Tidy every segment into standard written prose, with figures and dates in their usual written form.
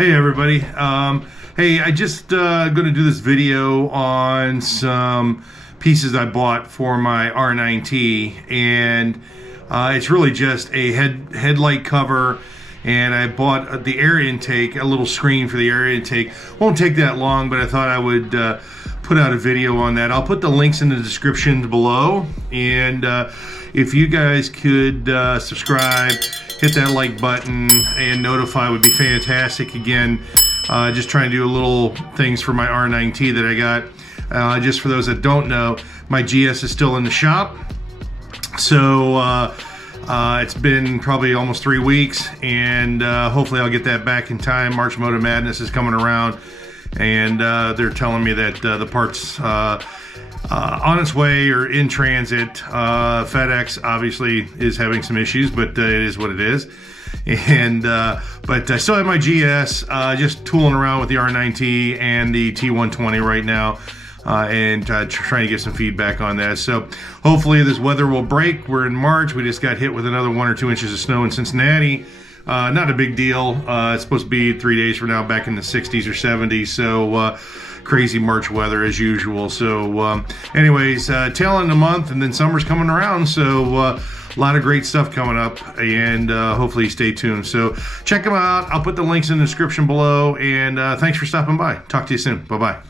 Hey everybody. Hey, I just going to do this video on some pieces I bought for my R9T, and it's really just a headlight cover, and I bought the air intake, a little screen for the air intake. Won't take that long, but I thought I would put out a video on that. I'll put the links in the description below, and if you guys could subscribe, hit that like button, and notify would be fantastic. Again, just trying to do a little things for my R9T that I got. Just for those that don't know, my GS is still in the shop. So it's been probably almost 3 weeks, and hopefully I'll get that back in time. March Moto Madness is coming around, and they're telling me that the parts on its way or in transit. FedEx obviously is having some issues, but it is what it is. And but I still have my GS, just tooling around with the R9T and the T120 right now, and trying to get some feedback on that. So hopefully this weather will break. We're in March. We just got hit with another 1 or 2 inches of snow in Cincinnati. Not a big deal. It's supposed to be 3 days from now back in the 60s or 70s. So crazy March weather as usual. So anyways, tail end of the month, and then summer's coming around. So a lot of great stuff coming up, and hopefully stay tuned. So check them out. I'll put the links in the description below, and thanks for stopping by. Talk to you soon. Bye-bye.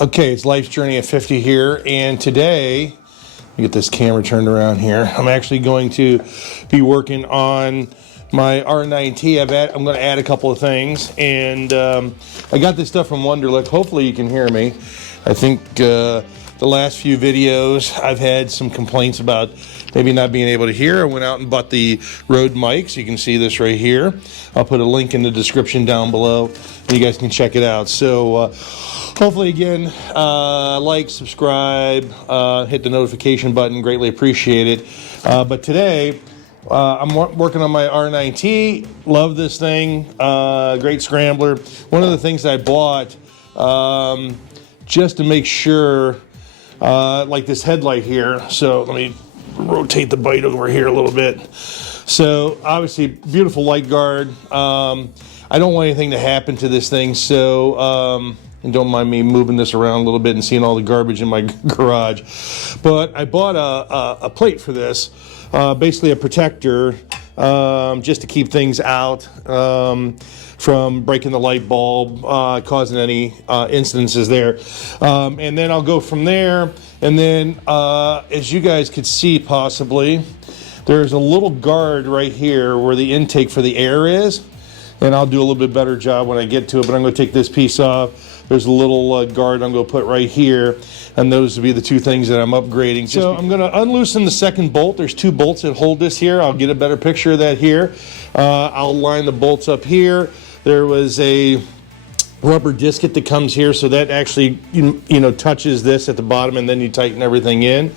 Okay, it's Life's Journey at 50 here, and today, let me get this camera turned around here. I'm actually going to be working on my R9T. I'm going to add a couple of things, and I got this stuff from Wunderlich. Hopefully you can hear me. I think the last few videos I've had some complaints about maybe not being able to hear. I went out and bought the Rode mics. You can see this right here. I'll put a link in the description down below, and you guys can check it out. So hopefully, again, like, subscribe, hit the notification button. Greatly appreciate it. But today, I'm working on my R9T. Love this thing. Great scrambler. One of the things I bought just to make sure, like this headlight here. So let me rotate the bite over here a little bit. So obviously, beautiful light guard. I don't want anything to happen to this thing, so and don't mind me moving this around a little bit and seeing all the garbage in my garage. But I bought a plate for this, basically a protector, just to keep things out from breaking the light bulb, causing any incidences there. And then I'll go from there. And then, as you guys could see possibly, there's a little guard right here where the intake for the air is. And I'll do a little bit better job when I get to it, but I'm going to take this piece off. There's a little guard I'm going to put right here, and those will be the two things that I'm upgrading. So I'm going to unloosen the second bolt. There's 2 bolts that hold this here. I'll get a better picture of that here. I'll line the bolts up here. There was a rubber disket that comes here, so that actually you know touches this at the bottom, and then you tighten everything in.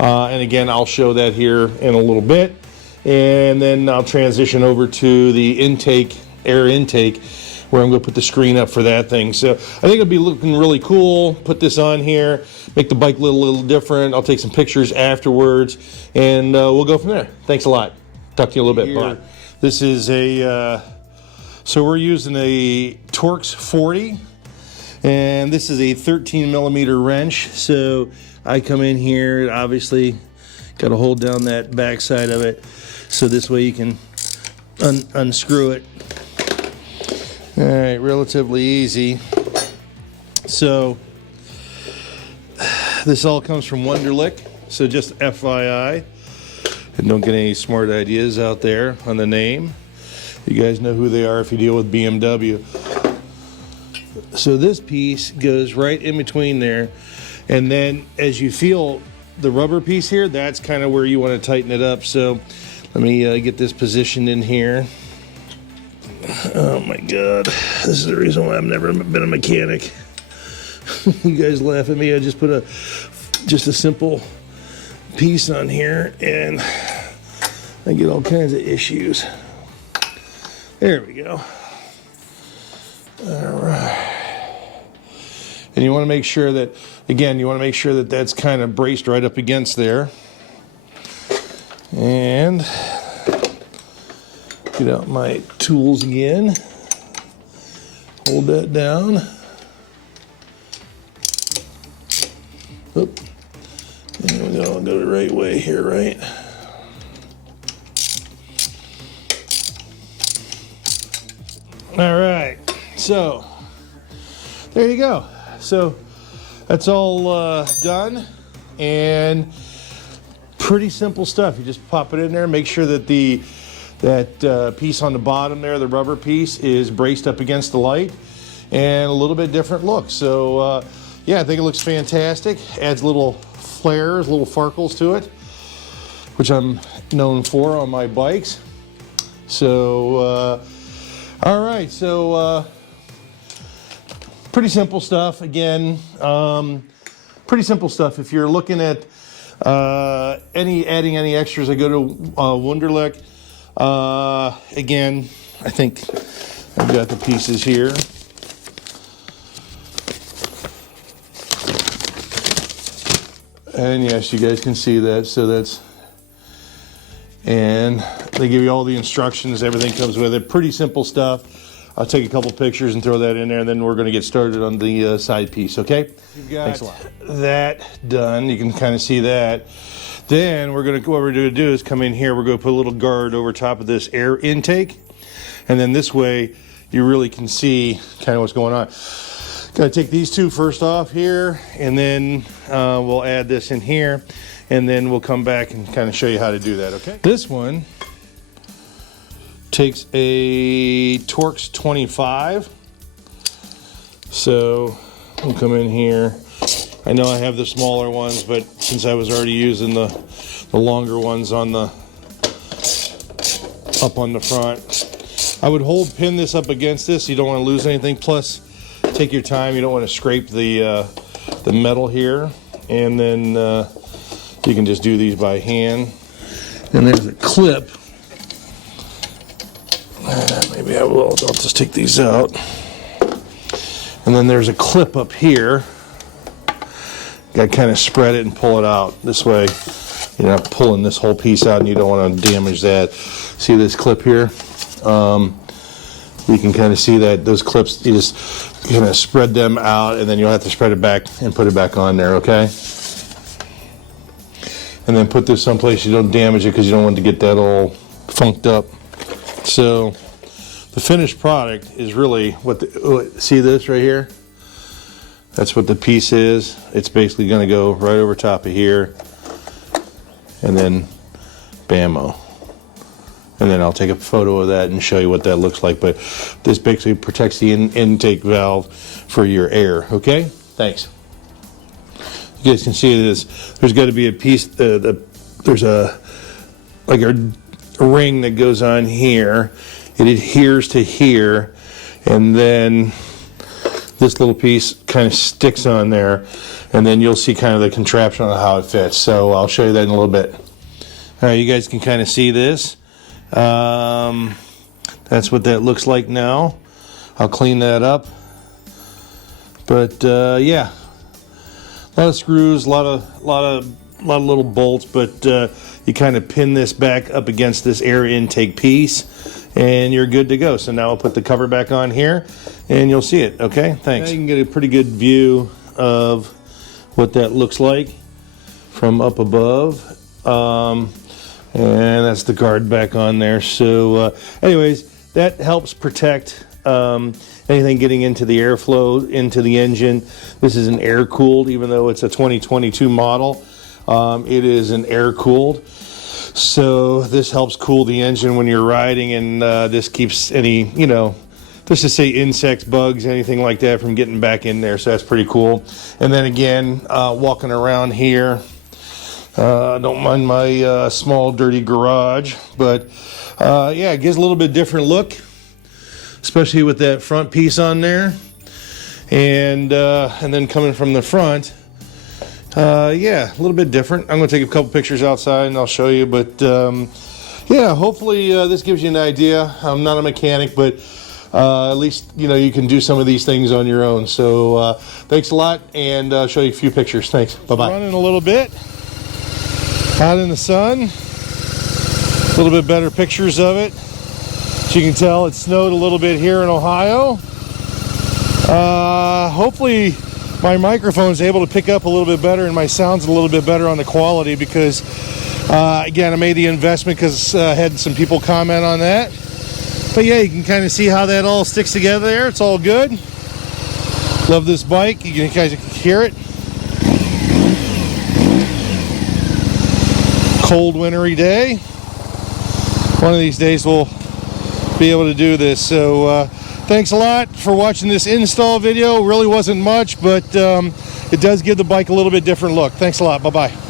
And again, I'll show that here in a little bit, and then I'll transition over to the intake, air intake, where I'm going to put the screen up for that thing. So I think it'll be looking really cool. Put this on here, make the bike look a little different. I'll take some pictures afterwards, and we'll go from there. Thanks a lot. Talk to you a little bit. Bye. This is a so we're using a Torx 40, and this is a 13 millimeter wrench. So I come in here, obviously got to hold down that back side of it, so this way you can unscrew it. All right, relatively easy. So this all comes from Wunderlich, so just FYI, and don't get any smart ideas out there on the name. You guys know who they are if you deal with BMW. So this piece goes right in between there, and then as you feel the rubber piece here, that's kind of where you want to tighten it up. So let me get this positioned in here. Oh my God, this is the reason why I've never been a mechanic. You guys laugh at me. I just put a just a simple piece on here, and I get all kinds of issues. There we go. All right. And you want to make sure that, again, you want to make sure that that's kind of braced right up against there. And get out my tools again. Hold that down. Oop. There we go. I'll go the right way here, right? All right. So there you go. So that's all done, and pretty simple stuff. You just pop it in there, make sure that that piece on the bottom there, the rubber piece, is braced up against the light, and a little bit different look. So yeah, I think it looks fantastic. Adds little flares, little farkles to it, which I'm known for on my bikes. So all right, so pretty simple stuff. Again, pretty simple stuff. If you're looking at adding any extras, I go to Wunderlich. Again, I think I've got the pieces here. And yes, you guys can see that. So that's, and they give you all the instructions. Everything comes with it. Pretty simple stuff. I'll take a couple pictures and throw that in there, and then we're going to get started on the side piece, okay? You've got Thanks a lot. That done. You can kind of see that. Then what we're going to do is come in here. We're going to put a little guard over top of this air intake, and then this way you really can see kind of what's going on. Got to take these two first off here, and then we'll add this in here, and then we'll come back and kind of show you how to do that, okay? This one takes a Torx 25. So we'll come in here. I know I have the smaller ones, but since I was already using the longer ones on the up on the front, I would pin this up against this. You don't want to lose anything. Plus, take your time. You don't want to scrape the metal here, and then you can just do these by hand. And there's a clip. Maybe I'll just take these out. And then there's a clip up here. Got to kind of spread it and pull it out. This way you're not pulling this whole piece out, and you don't want to damage that. See this clip here? You can kind of see that those clips, you just kind of spread them out, and then you'll have to spread it back and put it back on there, okay? And then put this someplace you don't damage it, because you don't want to get that all funked up. So the finished product is really what see this right here? That's what the piece is. It's basically going to go right over top of here, and then bammo. And then I'll take a photo of that and show you what that looks like. But this basically protects the intake valve for your air, okay? Thanks. You guys can see this. There's got to be a piece, there's a ring that goes on here. It adheres to here, and then this little piece kind of sticks on there, and then you'll see kind of the contraption on how it fits. So I'll show you that in a little bit. All right, you guys can kind of see this. That's what that looks like now. I'll clean that up. But yeah, a lot of screws, a lot of little bolts, but you kind of pin this back up against this air intake piece, and you're good to go. So now I'll put the cover back on here, and you'll see it. Okay, thanks. Now you can get a pretty good view of what that looks like from up above. And that's the guard back on there. So anyways, that helps protect anything getting into the airflow into the engine. This is an air cooled, even though it's a 2022 model. It is an air cooled. So this helps cool the engine when you're riding, and this keeps any, let's just say insects, bugs, anything like that from getting back in there. So that's pretty cool. And then again, walking around here, don't mind my small dirty garage, but yeah, it gives a little bit different look, especially with that front piece on there. And then coming from the front, Yeah, a little bit different. I'm going to take a couple pictures outside and I'll show you, but yeah, hopefully this gives you an idea. I'm not a mechanic, but at least you can do some of these things on your own. So thanks a lot, and I'll show you a few pictures. Thanks. Bye-bye. Running a little bit out in the sun. A little bit better pictures of it. As you can tell, it snowed a little bit here in Ohio. Hopefully my microphone's able to pick up a little bit better and my sound's a little bit better on the quality, because again, I made the investment because I had some people comment on that. But yeah, you can kind of see how that all sticks together there. It's all good. Love this bike. You guys can hear it. Cold, wintry day. One of these days we'll be able to do this. So thanks a lot for watching this install video. Really wasn't much, but it does give the bike a little bit different look. Thanks a lot. Bye-bye.